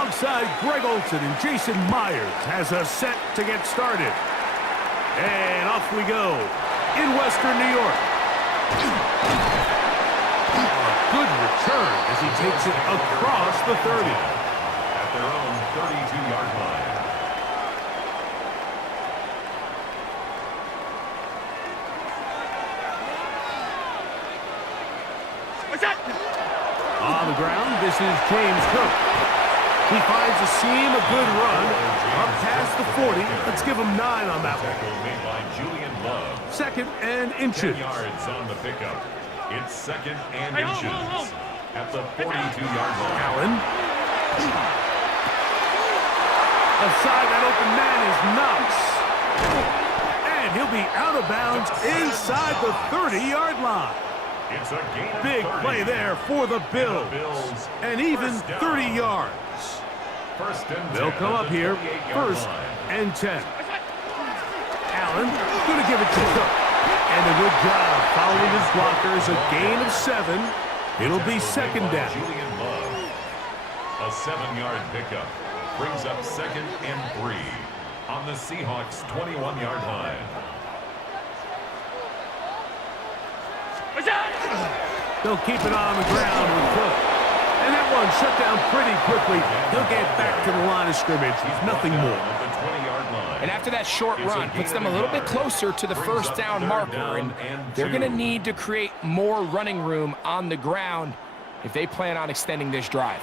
alongside Greg Olson and Jason Myers has us set to get started. And off we go in Western New York. A good return as he takes it across the 30. At their own 32-yard line. On the ground, this is James Cook. He finds a seam, a good run, up past the 40. Let's give him 9 on that one. Made by Julian Love. 2nd and inches. 10 yards on the pickup. It's 2nd and inches. At the 42-yard line. Allen. Aside that open man is Knox. And he'll be out of bounds inside the 30-yard line. It's a gain of Big 30. play there for the Bills. And even 30 yards. First and 10. They'll come up here, 1st and 10. Allen going to give it to Cook. And a good job following his blockers. A gain of 7. It'll be 2nd down. Julian Love. A 7-yard pickup. Brings up 2nd and 3. On the Seahawks' 21-yard line. They'll keep it on the ground with Cook. And that one shut down pretty quickly. He'll get back to the line of scrimmage. Nothing more. And after that short run, puts them a little bit closer to the first down marker. And they're going to need to create more running room on the ground if they plan on extending this drive.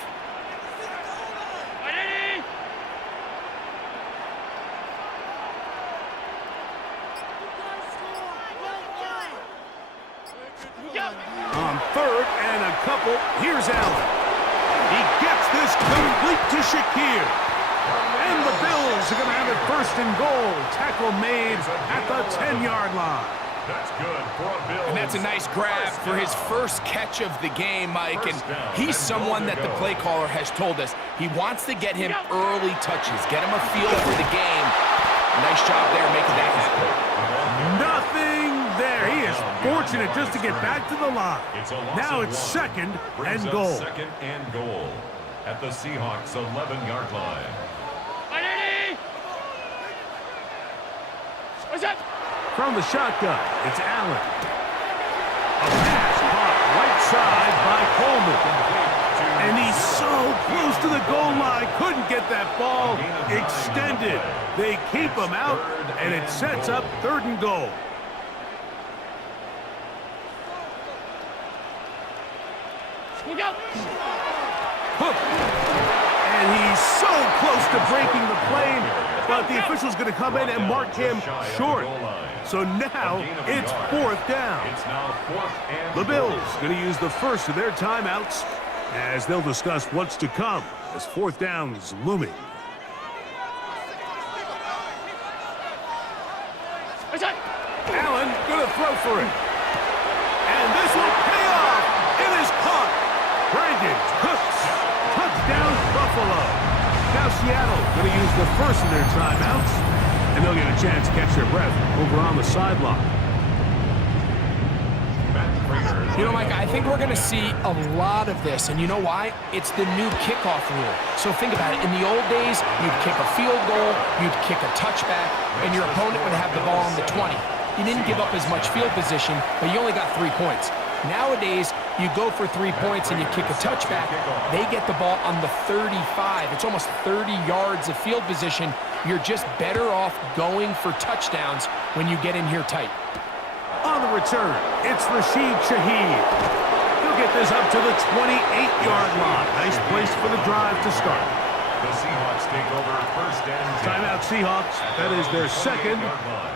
On 3rd and a couple, here's Allen. He gets this complete to Shakir. And the Bills are going to have it 1st and goal. Tackle made at the 10-yard line. That's good for a Bill. And that's a nice grab for his first catch of the game, Mike. And he's someone that the play caller has told us he wants to get him early touches, get him a feel for the game. Nice job there making that happen. Nothing there. He is fortunate just to get back to the line. Now it's 2nd and goal. 2nd and goal at the Seahawks' 11-yard line. From the shotgun, it's Allen. A pass caught right side by Coleman. And he's so close to the goal line, couldn't get that ball extended. They keep him out, and it sets up 3rd and goal. Hook. And he's so close to breaking the plane, but the official's going to come in and mark him short. So now it's 4th down. The Bills going to use the first of their timeouts as they'll discuss what's to come as 4th down is looming. Allen going to throw for it. And this will pay off. It is caught. Brandon Cooks. Touchdown, Buffalo. Now Seattle going to use the first of their timeouts, and they'll get a chance to catch their breath over on the sideline. You know, Mike, I think we're going to see a lot of this, and you know why? It's the new kickoff rule. So think about it. In the old days, you'd kick a field goal, you'd kick a touchback, and your opponent would have the ball on the 20. You didn't give up as much field position, but you only got 3 points. Nowadays, you go for 3 points and you kick a touchback. They get the ball on the 35. It's almost 30 yards of field position. You're just better off going for touchdowns when you get in here tight. On the return, it's Rashid Shaheed. He'll get this up to the 28-yard line. Nice place for the drive to start. The Seahawks take over 1st and 10. Timeout Seahawks. That is their 2nd,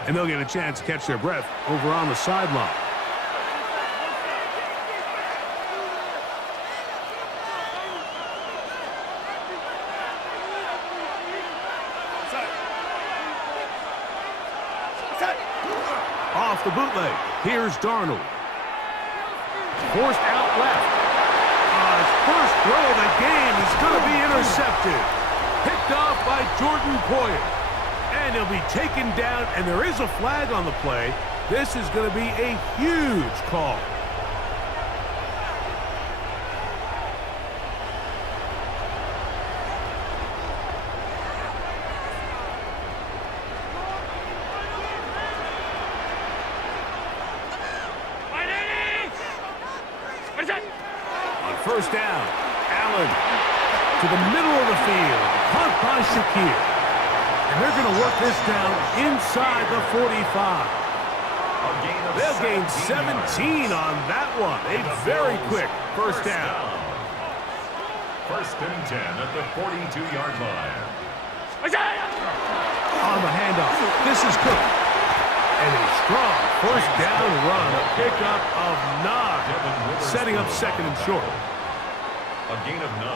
and they'll get a chance to catch their breath over on the sideline. Off the bootleg, here's Darnold. Forced out left. His first throw of the game is going to be intercepted. Picked off by Jordan Poyer. And he'll be taken down, and there is a flag on the play. This is going to be a huge call. first down. Allen to the middle of the field. Caught by Shakir. And they're going to work this down inside the 45. They'll gain 17 on that one. A very quick first down. First and 10 at the 42-yard line. On the handoff, this is Cook. And a strong first down run, a pickup of 9, setting up second and short. A gain of 9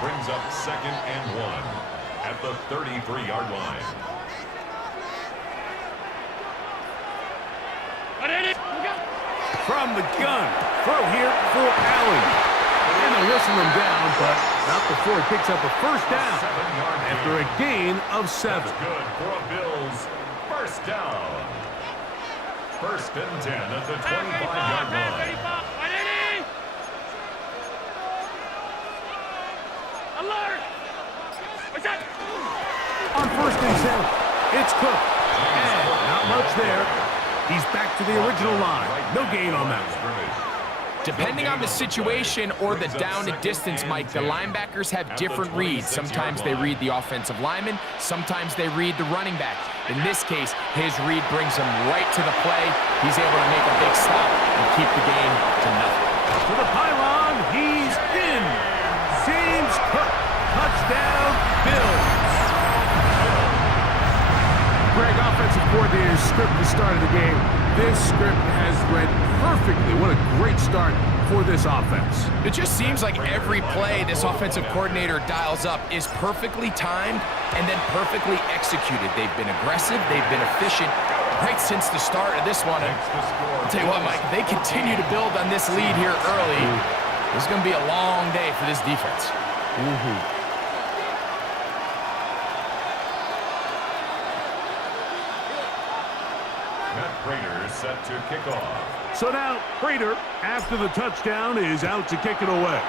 brings up second and 1 at the 33-yard line. From the gun, throw here for Allen. And they'll whistle him down, but not before he picks up a first down after a gain of 7. That's good for a Bills first down. First and 10 at the 25-yard line. Alert! On first and 10, it's Cook. And not much there. He's back to the original line. No gain on that one. Depending on the situation or the down and distance, Mike, the linebackers have different reads. Sometimes they read the offensive lineman. Sometimes they read the running back. In this case, his read brings him right to the play. He's able to make a big stop and keep the game to nothing. To the pylon, he's in. James Cook, touchdown, Bills. Greg, offensive coordinator's script at the start of the game. This script has read perfectly. What a great start for this offense. It just seems like every play this offensive coordinator dials up is perfectly timed and then perfectly executed. They've been aggressive. They've been efficient right since the start of this one. And I'll tell you what, Mike, they continue to build on this lead here early. This is going to be a long day for this defense. Prater set to kick off. So now, Prater, after the touchdown, is out to kick it away.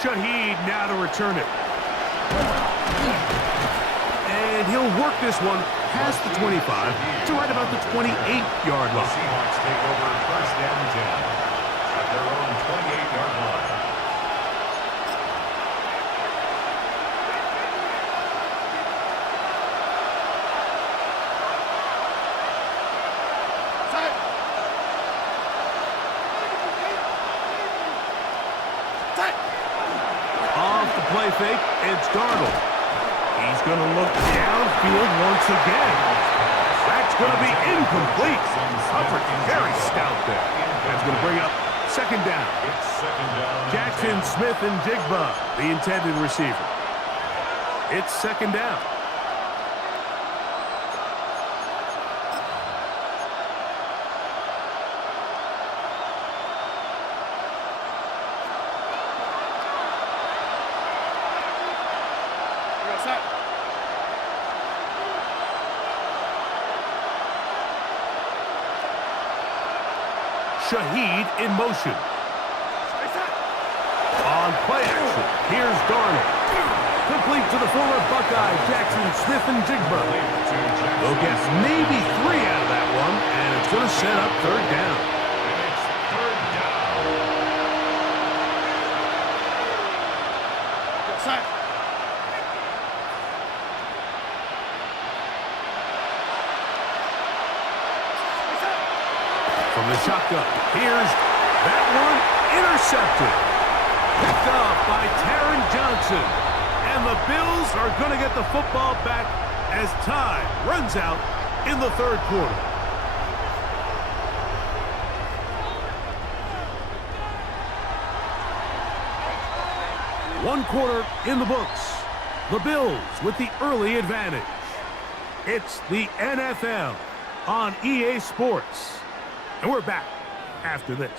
Shaheed now to return it. And he'll work this one past the 25 to right about the 28-yard line. The Seahawks take over first and 10 at their own 28-yard line. Play fake, it's Darnold. He's going to look downfield once again. That's going to be incomplete. Covered very stout there. That's going to bring up second down. Jackson, Smith, and Jigba, the intended receiver. It's second down. Shaheed in motion. On play action, here's Darnold. Complete to the former Buckeye, Jackson, Smith, and Jigba. They'll get maybe 3 out of that one, and it's going to set up third down. From the shotgun, here's that one intercepted. Picked off by Taron Johnson. And the Bills are going to get the football back as time runs out in the third quarter. One quarter in the books. The Bills with the early advantage. It's the NFL on EA Sports. And we're back after this.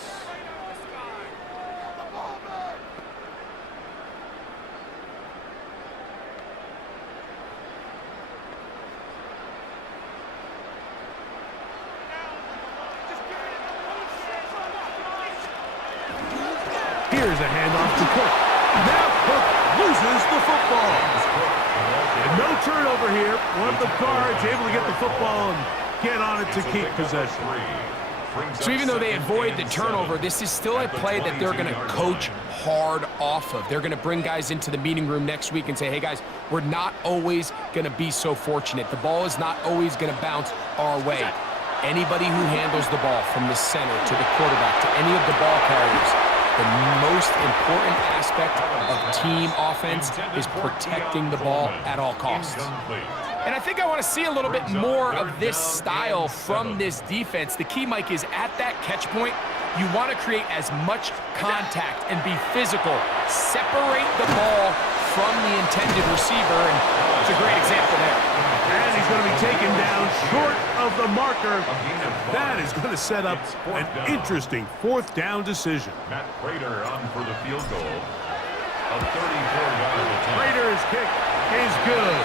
Here's a handoff to Cook. Now Cook loses the football. And no turnover here. One of the guards able to get the football and get on it to keep possession. So even though they avoid the turnover, this is still a play that they're going to coach hard off of. They're going to bring guys into the meeting room next week and say, hey, guys, we're not always going to be so fortunate. The ball is not always going to bounce our way. Anybody who handles the ball from the center to the quarterback to any of the ball carriers, the most important aspect of team offense is protecting the ball at all costs. And I think I want to see a little bit more of this style from this defense. The key, Mike, is at that catch point, you want to create as much contact and be physical. Separate the ball from the intended receiver, and it's a great example there. And he's going to be taken down short of the marker. That is going to set up an interesting fourth down decision. Matt Prater on for the field goal. A 34-yard attempt. Prater's kick is good.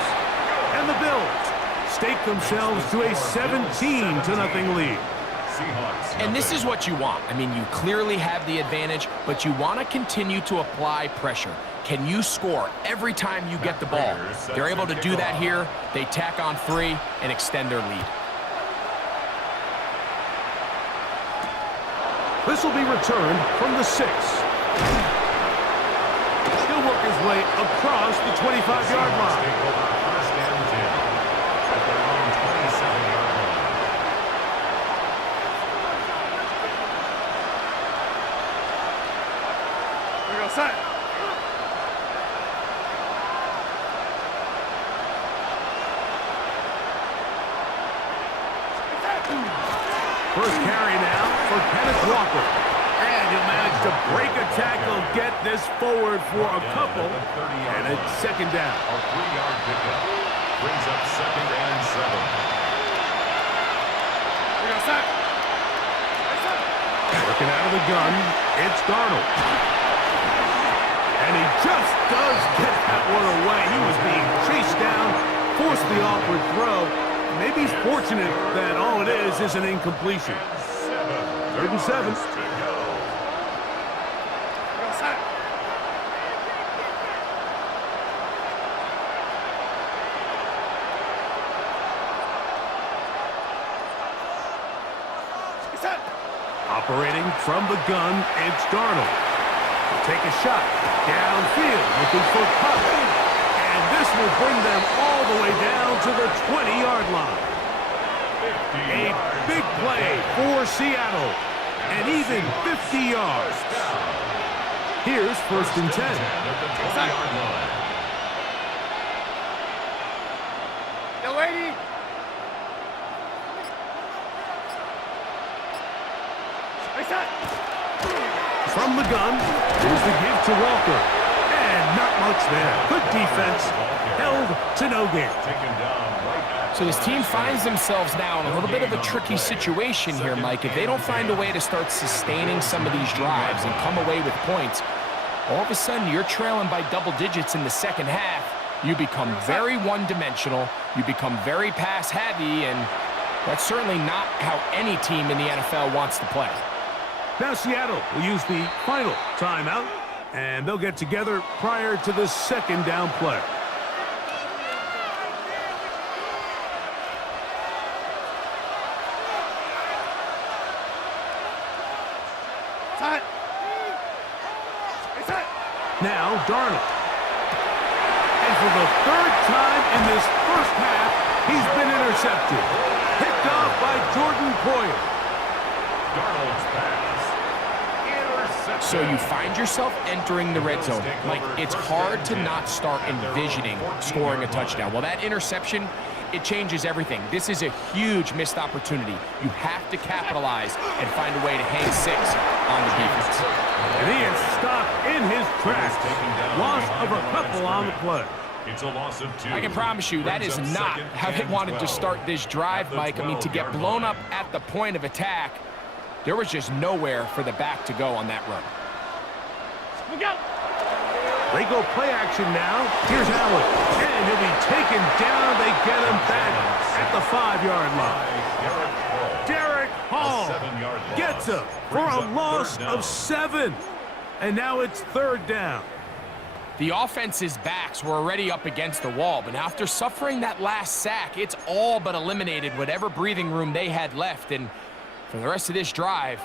And the Bills stake themselves to a 17-0 lead. And this is what you want. I mean, you clearly have the advantage, but you want to continue to apply pressure. Can you score every time you get the ball? They're able to do that here. They tack on 3 and extend their lead. This will be returned from the 6. He'll work his way across the 25-yard line. First carry now for Kenneth Walker. And he'll manage to break a tackle, get this forward for a couple, and it's second down. A 3-yard pickup brings up 2nd and 7. Working out of the gun, it's Darnold. And he just does get that one away. He was being chased down, forced the awkward throw. Maybe he's fortunate that all it is an incompletion. 3rd and 7. Operating from the gun, it's Darnold. He'll take a shot downfield, looking for Cup. And this will bring them all the way down to the 20-yard line. A big play for Seattle, and even 50 yards. Here's 1st and 10. From the gun, here's the give to Walker. And not much there. Good defense, held to no gain. So this team finds themselves now in a little bit of a tricky situation here, Mike. If they don't find a way to start sustaining some of these drives and come away with points, all of a sudden you're trailing by double digits in the second half. You become very one-dimensional. You become very pass-heavy, and that's certainly not how any team in the NFL wants to play. Now Seattle will use the final timeout, and they'll get together prior to the second down play. Now Darnold. And for the 3rd time in this first half, he's been intercepted. Picked off by Jordan Poyer. Darnold's pass. So you find yourself entering the red zone. Like, it's hard to not start envisioning scoring a touchdown. Well, that interception, it changes everything. This is a huge missed opportunity. You have to capitalize and find a way to hang 6 on the defense. And he is stopped in his tracks. Loss of a couple on the play. It's a loss of 2. I can promise you that is not how they wanted to start this drive, Mike. I mean, to get blown up at the point of attack, there was just nowhere for the back to go on that run. They go play action now. Here's Allen. And he'll be taken down. They get him back at the 5-yard line. Derek Hall gets him for a loss of 7. And now it's 3rd down. The offense's backs were already up against the wall, but after suffering that last sack, it's all but eliminated whatever breathing room they had left. And for the rest of this drive,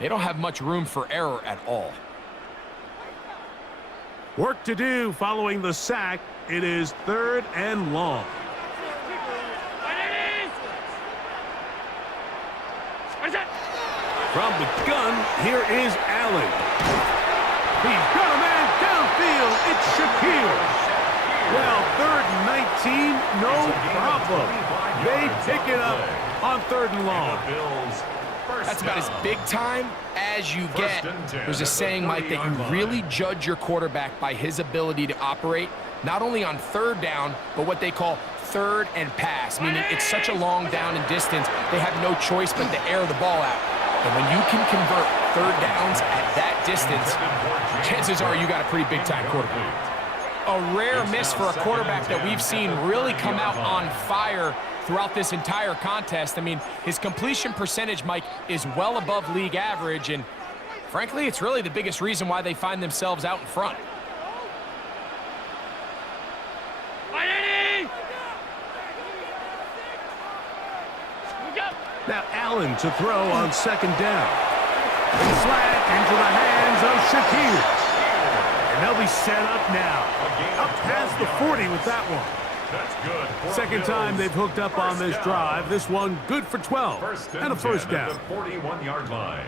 they don't have much room for error at all. Work to do following the sack. It is 3rd and long. From the gun, here is Allen. He's got a man downfield. It's Shakir. Well, 3rd and 19, no problem. They pick it up on 3rd and long. That's about as big time as you get. There's a saying, Mike, that you really judge your quarterback by his ability to operate, not only on 3rd down, but what they call 3rd and pass, meaning it's such a long down and distance, they have no choice but to air the ball out. And when you can convert 3rd downs at that distance, chances are you got a pretty big-time quarterback. A rare miss for a quarterback that we've seen really come out on fire throughout this entire contest. I mean, his completion percentage, Mike, is well above league average, and frankly, it's really the biggest reason why they find themselves out in front. Now Allen to throw on 2nd down. Flat into the hands of Shakir. And they'll be set up now. Up past the 40 with that one. That's good. 2nd time they've hooked up on this drive. This one good for 12 and a 1st down. At the 41-yard line.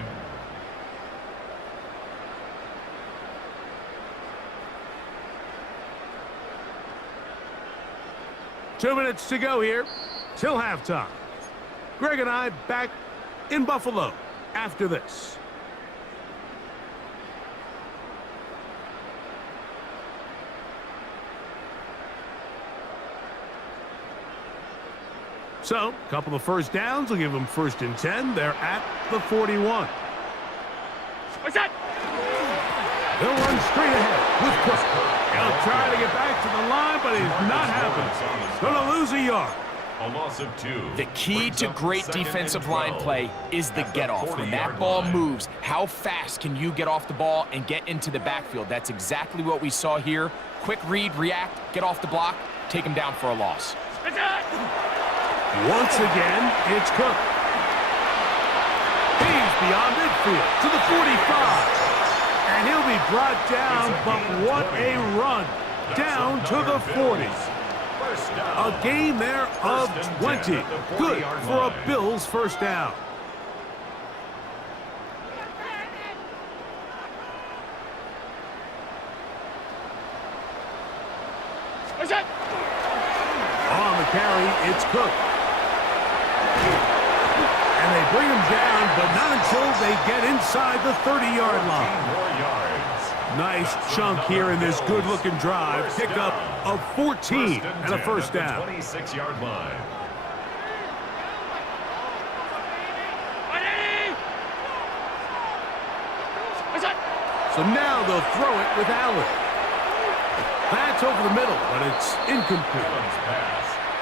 Two minutes to go here till halftime. Greg and I back in Buffalo after this. So, a couple of 1st downs will give them 1st and 10. They're at the 41. What's that? They'll run straight ahead with Cook. He'll try to get back to the line, but he's not happening. Going to lose a yard. A loss of 2. The key to great defensive line play is the get-off. When that ball moves, how fast can you get off the ball and get into the backfield? That's exactly what we saw here. Quick read, react, get off the block, take him down for a loss. Once again, it's Cook. He's beyond midfield to the 45. And he'll be brought down, but what a run. Down to the 40. A gain there of 20. Good for a Bills 1st down. On the carry, it's Cook. And they bring him down, but not until they get inside the 30-yard line. Nice chunk here in this good-looking drive. Pick up of 14 and a 1st down. 26-yard line. So now they'll throw it with Allen. That's over the middle, but it's incomplete.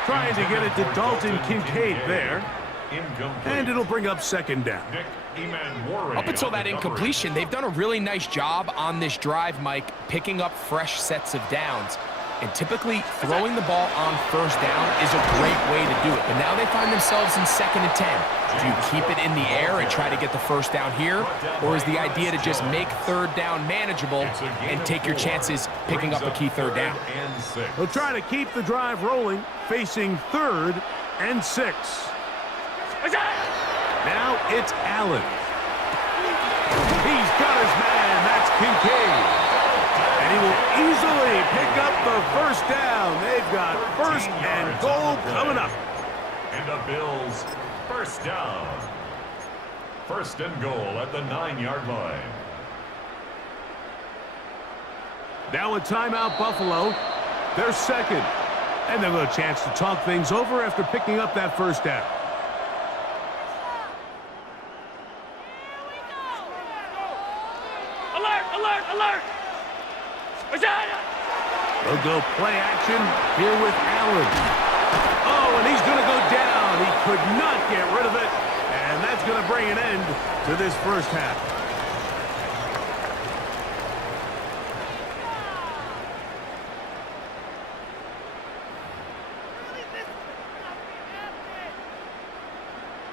Trying to get it to Dalton Kincaid there. And it'll bring up 2nd down. Up until that incompletion, they've done a really nice job on this drive, Mike, picking up fresh sets of downs. And typically, throwing the ball on 1st down is a great way to do it. But now they find themselves in 2nd and 10. Do you keep it in the air and try to get the 1st down here? Or is the idea to just make 3rd down manageable and take your chances picking up a key 3rd down? They'll try to keep the drive rolling, facing 3rd and 6. Now it's Allen. He's got his man. That's Kincaid. And he will easily pick up the 1st down. They've got 1st and goal coming up. And the Bills 1st down. 1st and goal at the 9-yard line. Now a timeout, Buffalo. They're 2nd. And they'll get a chance to talk things over after picking up that 1st down. Alert! They'll go play action here with Allen. Oh, and he's going to go down. He could not get rid of it. And that's going to bring an end to this 1st half.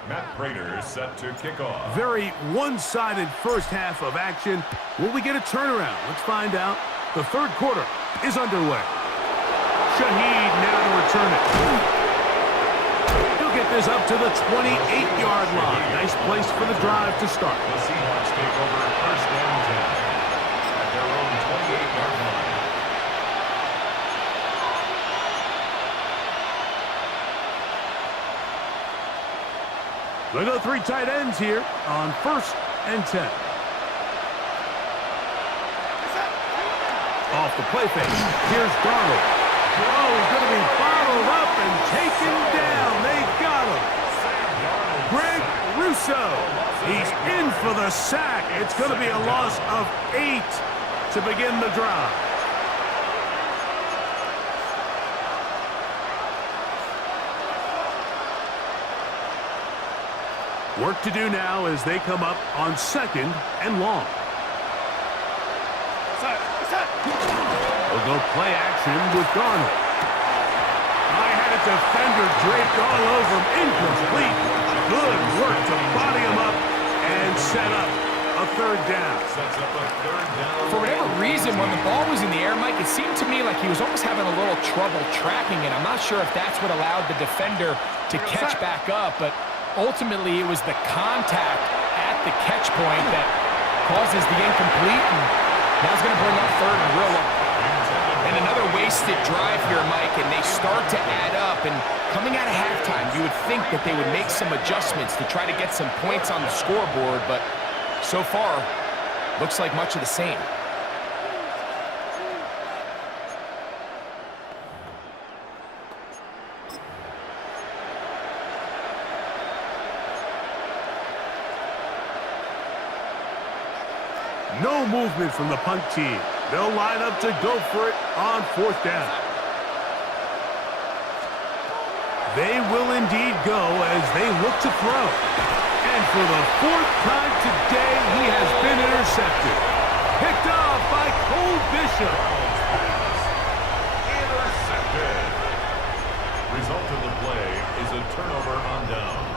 Matt Prater set to kick off. Very one-sided first half of action. Will we get a turnaround? Let's find out. The third quarter is underway. Shaheed now to return it. He'll get this up to the 28-yard line. Nice place for the drive to start. The Seahawks take over first and 10 at their own 28-yard line. They go three tight ends here on first and 10. Off the play fake. Here's Darnold. Oh, he's going to be bottled up and taken down. They got him. Greg Russo. He's in for the sack. It's going to be a loss of 8 to begin the drive. Work to do now as they come up on second and long. They'll go play action with Darnold. I had a defender draped all over him. Incomplete. Good work to body him up and set up a third down. Sets up a third down. For whatever reason, when the ball was in the air, Mike, it seemed to me like he was almost having a little trouble tracking it. I'm not sure if that's what allowed the defender to catch back up, but ultimately it was the contact at the catch point that causes the incomplete, and now it's going to bring up third and real long. And another wasted drive here, Mike, and they start to add up. And coming out of halftime, you would think that they would make some adjustments to try to get some points on the scoreboard, but so far, looks like much of the same. No movement from the punt team. They'll line up to go for it on fourth down. They will indeed go as they look to throw. And for the fourth time today, he has been intercepted. Picked off by Cole Bishop. Intercepted. Result of the play is a turnover on downs.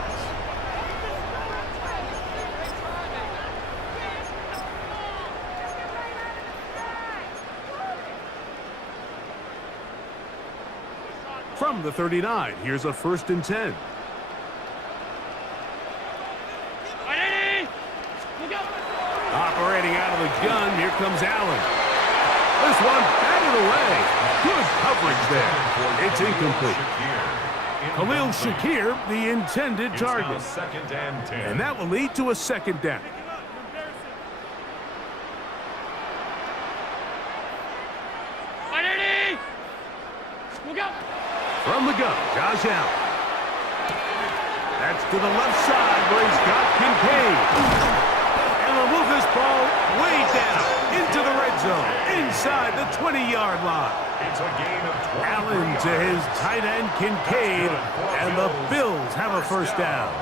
From the 39, here's a first and 10. Operating out of the gun, here comes Allen. This one batted away. Good coverage there. It's incomplete. Khalil Shakir, the intended target. Second and 10. And that will lead to a second down. From the gun, Josh Allen. That's to the left side where he's got Kincaid. And they'll move this ball way down into the red zone, inside the 20-yard line. It's a gain of 20. Allen to his tight end, Kincaid, and the Bills have a first down.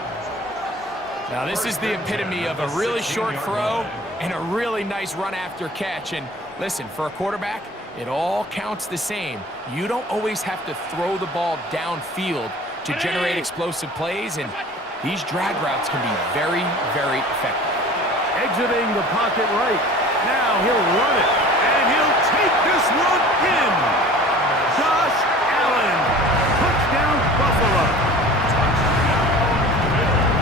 Now, this is the epitome of a really short throw and a really nice run after catch. And listen, for a quarterback, it all counts the same. You don't always have to throw the ball downfield to generate explosive plays, and these drag routes can be very, very effective. Exiting the pocket right. Now he'll run it, and he'll take this one in. Josh Allen. Touchdown, Buffalo.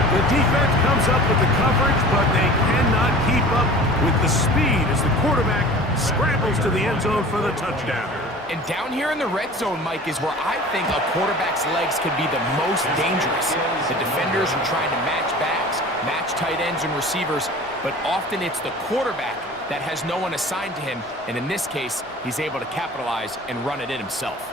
The defense comes up with the coverage, but they cannot keep up with the speed as the quarterback scrambles to the end zone for the touchdown. And down here in the red zone, Mike, is where I think a quarterback's legs could be the most dangerous. The defenders are trying to match backs, match tight ends and receivers, but often it's the quarterback that has no one assigned to him, and in this case, he's able to capitalize and run it in himself.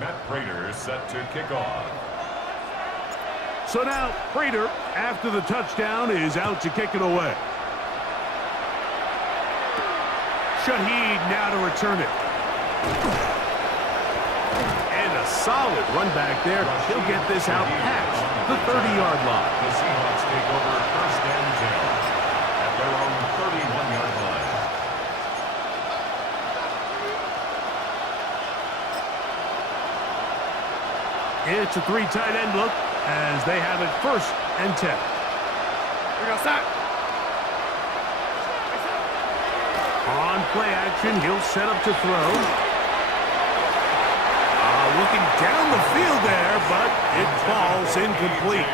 Matt Prater set to kick off. So now, Prater, after the touchdown, is out to kick it away. Shaheed now to return it. And a a solid run back there. He'll get this out past the 30-yard line. The Seahawks take over first and 10 at their own 31-yard line. It's a 3 tight end look as they have it first and 10. On play action, he'll set up to throw. Looking down the field there, but it falls incomplete.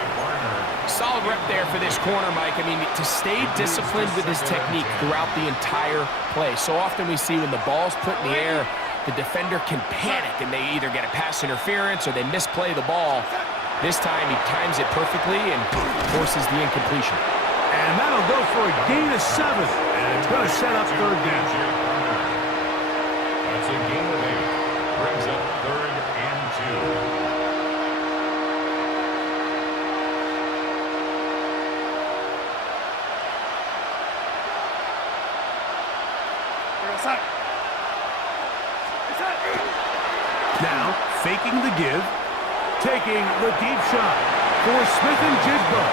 Solid rep there for this corner, Mike. I mean, to stay disciplined with his technique throughout the entire play. So often we see when the ball's put in the air, the defender can panic and they either get a pass interference or they misplay the ball. This time he times it perfectly and forces the incompletion. And that'll go for a gain of 7. And it's going to set up third down. That's a gain of 8. Brings up third and 2. Now, faking the give, taking the deep shot for Smith and Jigba.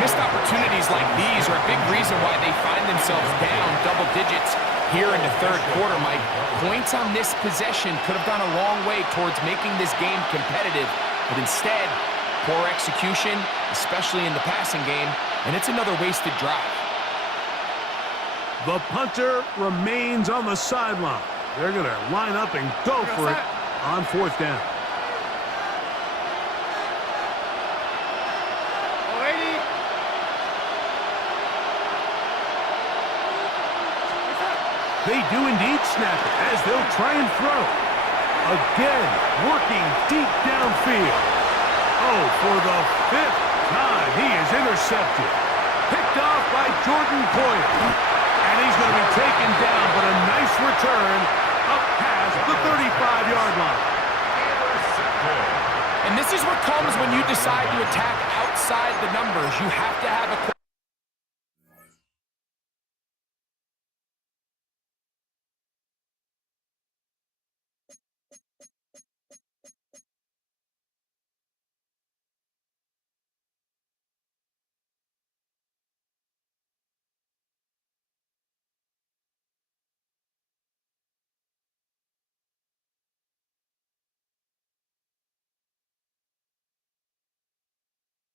Missed opportunities like these are a big reason why they find themselves down double digits here in the third quarter, Mike. Points on this possession could have gone a long way towards making this game competitive, but instead, poor execution, especially in the passing game, and it's another wasted drive. The punter remains on the sideline. They're going to line up and go for it on fourth down. They do indeed snap it as they'll try and throw. Again, working deep downfield. Oh, for the 5th time, he is intercepted. Picked off by Jordan Poyer. And he's going to be taken down, but a nice return up past the 35-yard line. And this is what comes when you decide to attack outside the numbers. You have to have a